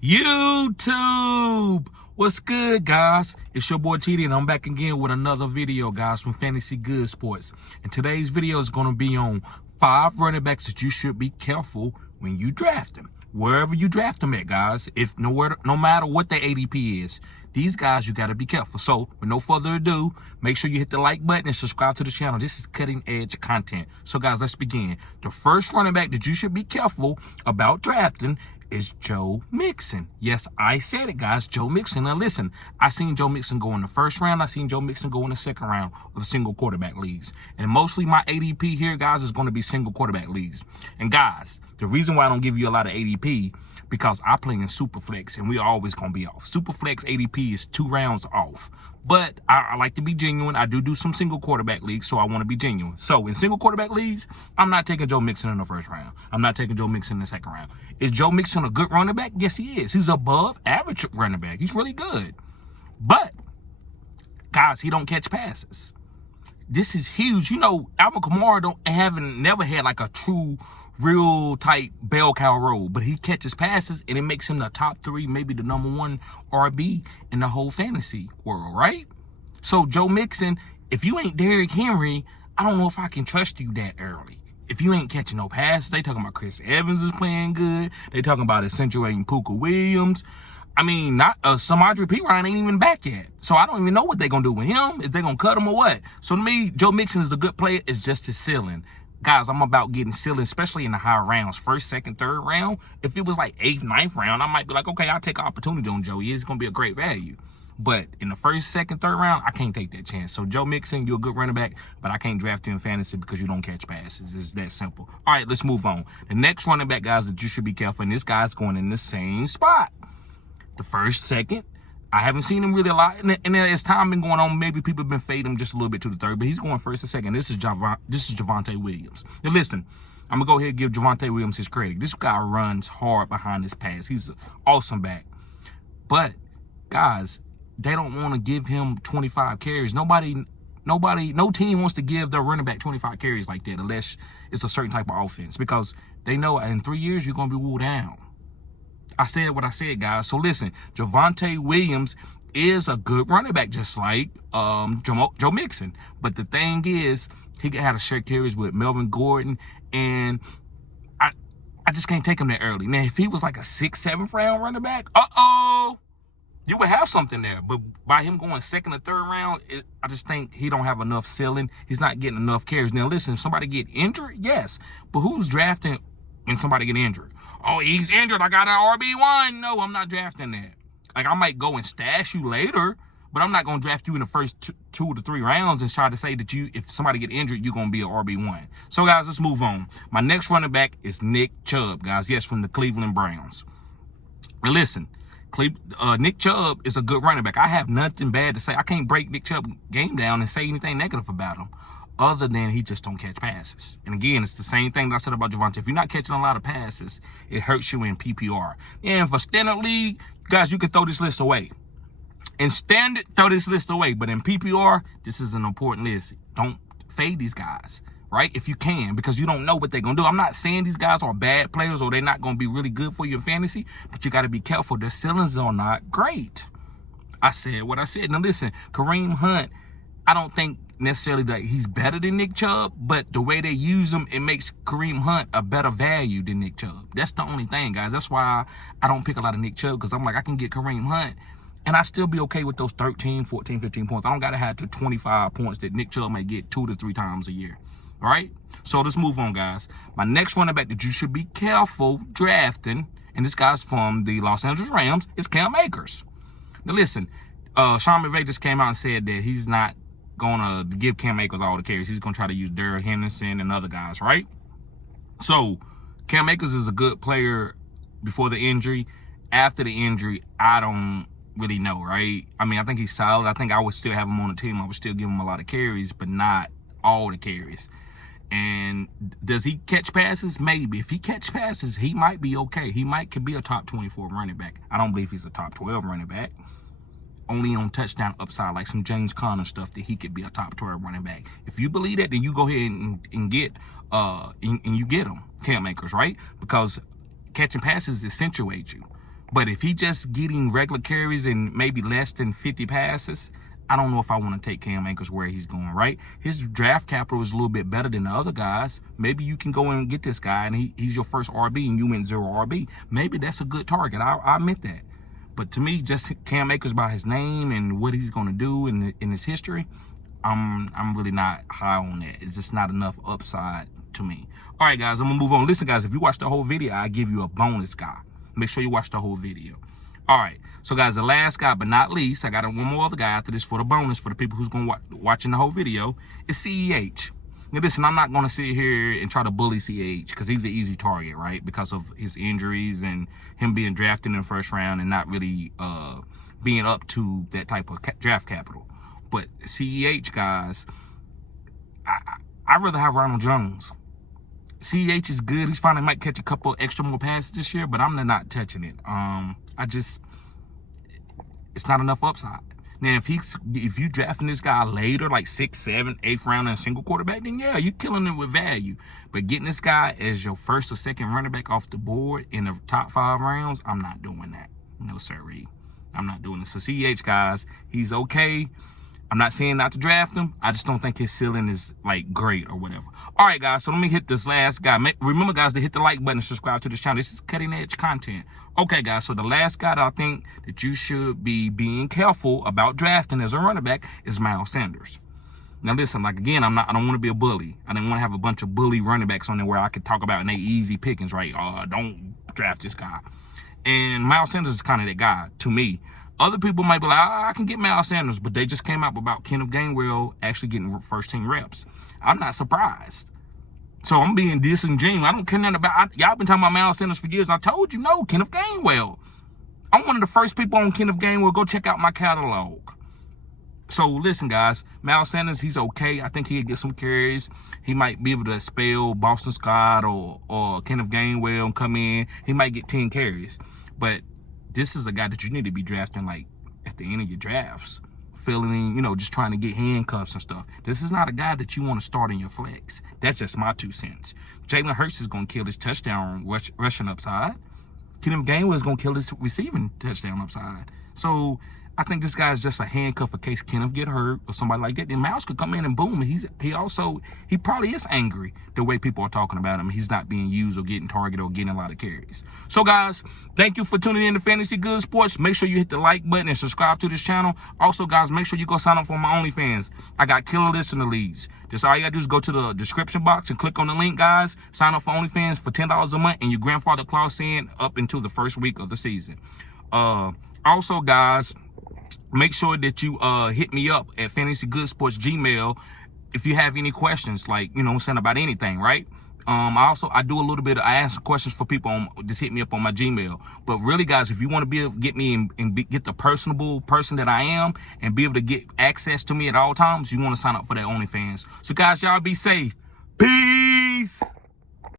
YouTube, what's good, guys? It's your boy TD, and I'm back again with another video, guys, from Fantasy Good Sports. And today's video is going to be on 5 running backs that you should be careful when you draft them. Wherever you draft them at, guys, no matter what their ADP is, these guys, you got to be careful. So, with no further ado, make sure you hit the like button and subscribe to the channel. This is cutting edge content. So, guys, let's begin. The first running back that you should be careful about drafting is Joe Mixon. Yes, I said it, guys. Joe Mixon. Now, listen, I seen Joe Mixon go in the first round. I seen Joe Mixon go in the second round of single quarterback leagues. And mostly my ADP here, guys, is going to be single quarterback leagues. And, guys, the reason why I don't give you a lot of ADP, because I play in Superflex, and we're always going to be off. Superflex ADP is 2 rounds off. But I like to be genuine. I do some single quarterback leagues, so I want to be genuine. So, in single quarterback leagues, I'm not taking Joe Mixon in the first round. I'm not taking Joe Mixon in the second round. Is Joe Mixon a good running back? Yes, he is. He's above average running back. He's really good. But, guys, he don't catch passes. This is huge. You know, Alvin Kamara never had like a true, real type bell cow role, but he catches passes and it makes him the top 3, maybe the number 1 RB in the whole fantasy world, right? So Joe Mixon, if you ain't Derrick Henry, I don't know if I can trust you that early. If you ain't catching no passes, they talking about Chris Evans is playing good. They talking about accentuating Puka Williams. I mean, not Samaje Perine ain't even back yet. So I don't even know what they're going to do with him. If they're going to cut him or what. So to me, Joe Mixon is a good player. It's just his ceiling. Guys, I'm about getting ceiling, especially in the higher rounds. 1st, 2nd, 3rd round. If it was like 8th, 9th round, I might be like, okay, I'll take an opportunity on Joe. He's going to be a great value. But in the 1st, 2nd, 3rd round, I can't take that chance. So Joe Mixon, you're a good running back, but I can't draft you in fantasy because you don't catch passes. It's that simple. All right, let's move on. The next running back, guys, that you should be careful, and this guy's going in the same spot. The 1st, 2nd, I haven't seen him really a lot. And as time been going on, maybe people have been fading him just a little bit to the 3rd, but he's going 1st and 2nd. This is Javonte Williams. Now, listen, I'm going to go ahead and give Javonte Williams his credit. This guy runs hard behind his pass. He's an awesome back. But, guys, they don't want to give him 25 carries. No team wants to give their running back 25 carries like that unless it's a certain type of offense, because they know in 3 years you're going to be wore down. I said what I said, guys. So listen, Javonte Williams is a good running back, just like Joe Mixon. But the thing is, he had to share carries with Melvin Gordon, and I just can't take him that early. Now, if he was like a 6th, 7th round running back, you would have something there. But by him going 2nd or 3rd round, I just think he don't have enough ceiling. He's not getting enough carries. Now, listen, if somebody get injured, yes. But who's drafting when somebody get injured? Oh, he's injured. I got an RB1. No, I'm not drafting that. Like, I might go and stash you later, but I'm not going to draft you in the first 2 to 3 rounds and try to say that if somebody get injured, you're going to be an RB1. So, guys, let's move on. My next running back is Nick Chubb, guys. Yes, from the Cleveland Browns. And listen, Nick Chubb is a good running back. I have nothing bad to say. I can't break Nick Chubb's game down and say anything negative about him, other than he just don't catch passes. And again, it's the same thing that I said about Javonte. If you're not catching a lot of passes, it hurts you in PPR. And for standard league, guys, you can throw this list away. In standard, throw this list away. But in PPR, this is an important list. Don't fade these guys, right? If you can, because you don't know what they're going to do. I'm not saying these guys are bad players or they're not going to be really good for you in fantasy, but you got to be careful. Their ceilings are not great. I said what I said. Now, listen, Kareem Hunt, I don't think necessarily that he's better than Nick Chubb, but the way they use him, it makes Kareem Hunt a better value than Nick Chubb. That's the only thing, guys. That's why I don't pick a lot of Nick Chubb, because I'm like, I can get Kareem Hunt, and I still be okay with those 13, 14, 15 points. I don't got to have the 25 points that Nick Chubb may get 2 to 3 times a year. All right? So let's move on, guys. My next running back that you should be careful drafting, and this guy's from the Los Angeles Rams, is Cam Akers. Now, listen, Sean McVay just came out and said that he's not going to give Cam Akers all the carries. He's going to try to use Darrell Henderson and other guys, right? So, Cam Akers is a good player before the injury. After the injury, I don't really know, right? I mean, I think he's solid. I think I would still have him on the team. I would still give him a lot of carries, but not all the carries. And does he catch passes? Maybe. If he catch passes, he might be okay. Could be a top 24 running back. I don't believe he's a top 12 running back. Only on touchdown upside, like some James Conner stuff, that he could be a top 12 running back. If you believe that, then you go ahead and get you get him, Cam Akers, right? Because catching passes accentuates you. But if he just getting regular carries and maybe less than 50 passes, I don't know if I want to take Cam Akers where he's going, right? His draft capital is a little bit better than the other guys. Maybe you can go and get this guy and he's your first RB and you went 0 RB. Maybe that's a good target. I admit that. But to me, just Cam Akers by his name and what he's going to do in his history, I'm really not high on that. It's just not enough upside to me. All right, guys, I'm going to move on. Listen, guys, if you watch the whole video, I give you a bonus guy. Make sure you watch the whole video. All right, so guys, the last guy, but not least, I got one more other guy after this for the bonus for the people who's going to watching the whole video, is CEH. Now, listen, I'm not going to sit here and try to bully CEH because he's an easy target, right? Because of his injuries and him being drafted in the first round and not really being up to that type of draft capital. But CEH, guys, I'd rather have Ronald Jones. CEH is good. He's finally might catch a couple extra more passes this year, but I'm not touching it. It's not enough upside. Now, if you drafting this guy later, like 6th, 7th, 8th round in a single quarterback, then yeah, you're killing it with value. But getting this guy as your first or second running back off the board in the top 5 rounds, I'm not doing that. No, sirree. I'm not doing it. So CEH, guys, he's okay. I'm not saying not to draft him. I just don't think his ceiling is like great or whatever. All right, guys. So let me hit this last guy. Remember, guys, to hit the like button and subscribe to this channel. This is cutting edge content. Okay, guys. So the last guy that I think that you should be being careful about drafting as a running back is Miles Sanders. Now, listen, like, again, I don't want to be a bully. I didn't want to have a bunch of bully running backs on there where I could talk about and they easy pickings, right? Don't draft this guy. And Miles Sanders is kind of that guy to me. Other people might be like, I can get Miles Sanders, but they just came up about Kenneth Gainwell actually getting first-team reps. I'm not surprised. So I'm being disingenuous. I don't care nothing about y'all been talking about Miles Sanders for years. I told you, no, Kenneth Gainwell. I'm one of the first people on Kenneth Gainwell. Go check out my catalog. So listen, guys, Miles Sanders, he's okay. I think he'll get some carries. He might be able to spell Boston Scott or Kenneth Gainwell and come in. He might get 10 carries. But this is a guy that you need to be drafting like at the end of your drafts, filling in, just trying to get handcuffs and stuff. This is not a guy that you want to start in your flex. That's just my 2 cents. Jalen Hurts is going to kill his touchdown rushing upside. Kenneth Gainwell is going to kill his receiving touchdown upside. So I think this guy is just a handcuff in case Kenneth get hurt or somebody like that. Then Miles could come in and boom. He probably is angry the way people are talking about him. He's not being used or getting targeted or getting a lot of carries. So guys, thank you for tuning in to Fantasy Good Sports. Make sure you hit the like button and subscribe to this channel. Also, guys, make sure you go sign up for my OnlyFans. I got killer listener leads. Just all you gotta do is go to the description box and click on the link, guys. Sign up for OnlyFans for $10 a month and your grandfather clause in up until the first week of the season. Also, guys, make sure that you hit me up at Fantasy Good Sports Gmail if you have any questions, like, saying about anything, right? I do a little bit I ask questions for people just hit me up on my Gmail. But really, guys, if you want to be able to get me and get the personable person that I am and be able to get access to me at all times, you want to sign up for that OnlyFans. So guys, y'all be safe. Peace.